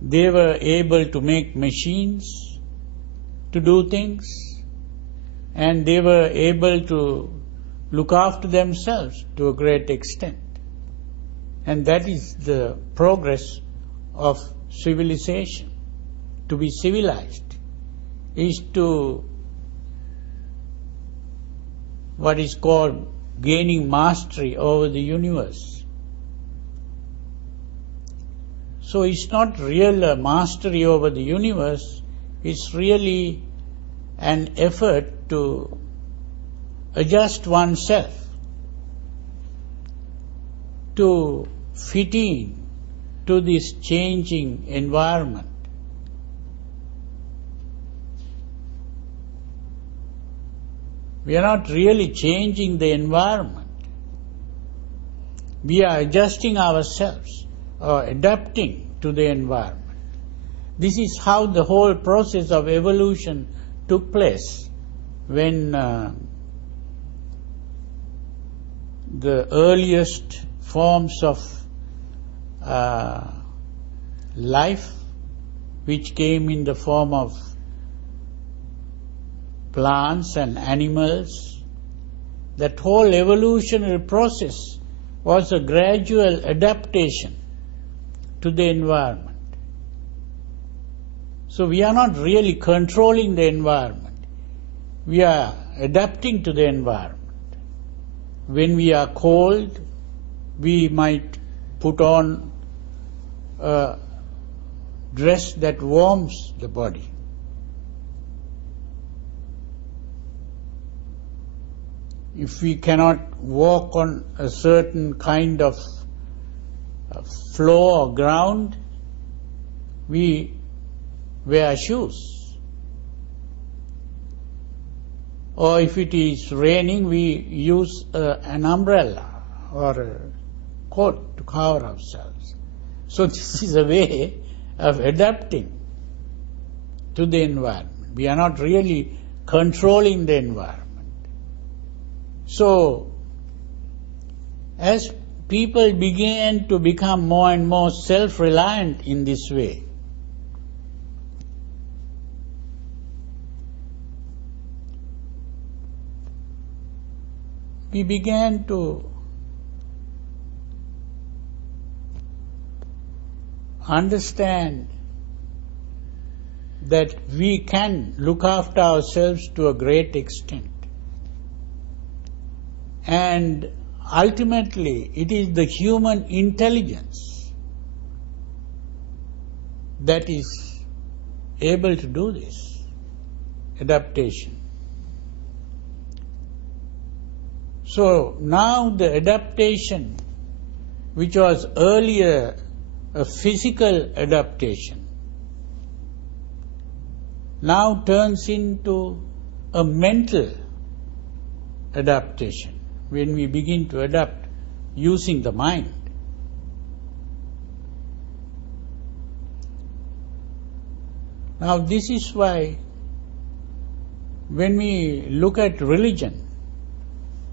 They were able to make machines to do things, and they were able to look after themselves to a great extent. And that is the progress of civilization. To be civilized is to what is called gaining mastery over the universe. So it's not real mastery over the universe, it's really an effort to adjust oneself to fit in to this changing environment. We are not really changing the environment. We are adjusting ourselves or adapting to the environment. This is how the whole process of evolution took place when the earliest forms of life, which came in the form of plants and animals, that whole evolutionary process was a gradual adaptation to the environment. So we are not really controlling the environment. We are adapting to the environment. When we are cold, we might put on a dress that warms the body. If we cannot walk on a certain kind of floor or ground, we wear shoes. Or if it is raining, we use an umbrella or a coat to cover ourselves. So this is a way of adapting to the environment. We are not really controlling the environment. So, as people began to become more and more self-reliant in this way, we began to understand that we can look after ourselves to a great extent. And ultimately, it is the human intelligence that is able to do this adaptation. So now the adaptation, which was earlier a physical adaptation, now turns into a mental adaptation when we begin to adapt using the mind. Now this is why when we look at religion,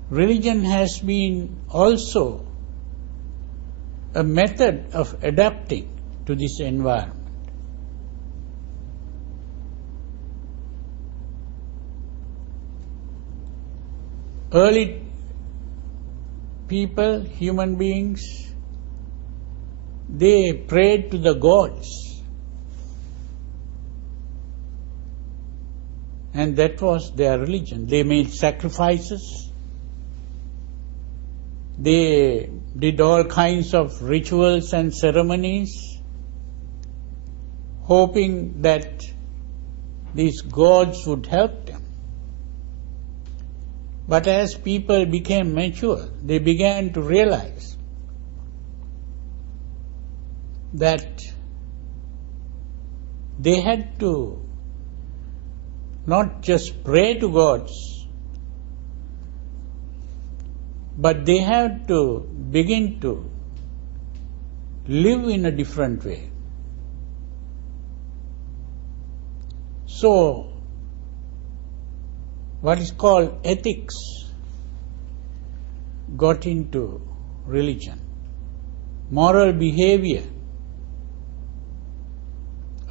religion has been also a method of adapting to this environment. Early people, human beings, they prayed to the gods. And that was their religion. They made sacrifices. They did all kinds of rituals and ceremonies, hoping that these gods would help them. But as people became mature, they began to realize that they had to not just pray to gods, but they had to begin to live in a different way. So, what is called ethics got into religion. Moral behavior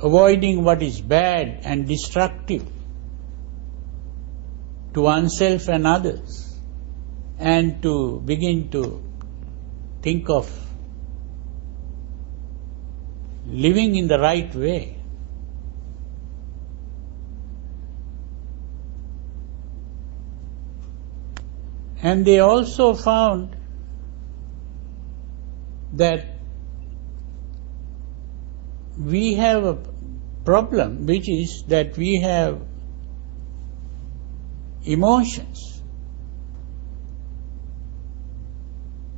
avoiding what is bad and destructive to oneself and others, and to begin to think of living in the right way. And they also found that we have a problem, which is that we have emotions.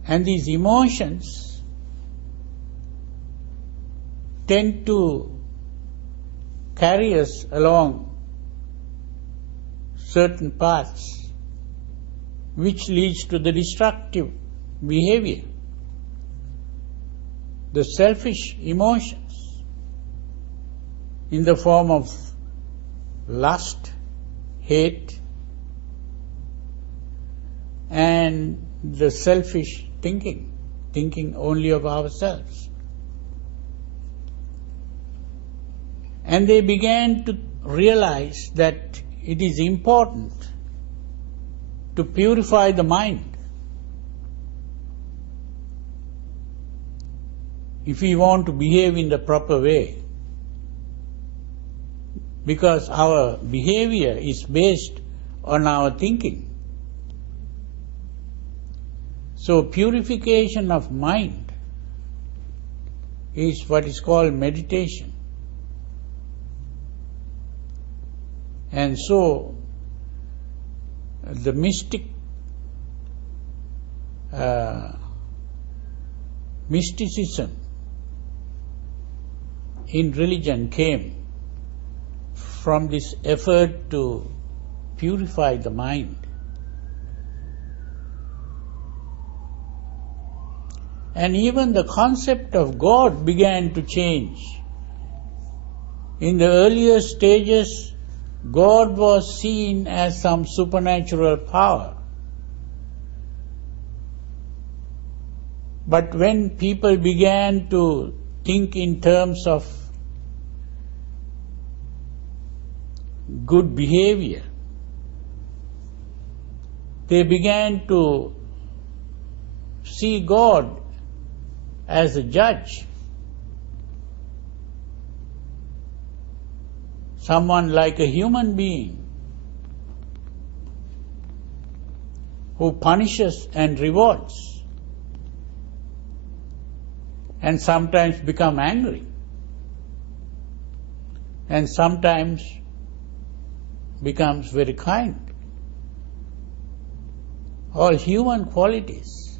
And these emotions tend to carry us along certain paths, which leads to the destructive behavior, the selfish emotions in the form of lust, hate, and the selfish thinking only of ourselves. And they began to realize that it is important to purify the mind if we want to behave in the proper way, because our behavior is based on our thinking. So purification of mind is what is called meditation. And so the mysticism in religion came from this effort to purify the mind. And even the concept of God began to change. In the earlier stages, God was seen as some supernatural power. But when people began to think in terms of good behavior, they began to see God as a judge, someone like a human being who punishes and rewards, and sometimes become angry, and sometimes becomes very kind. All human qualities.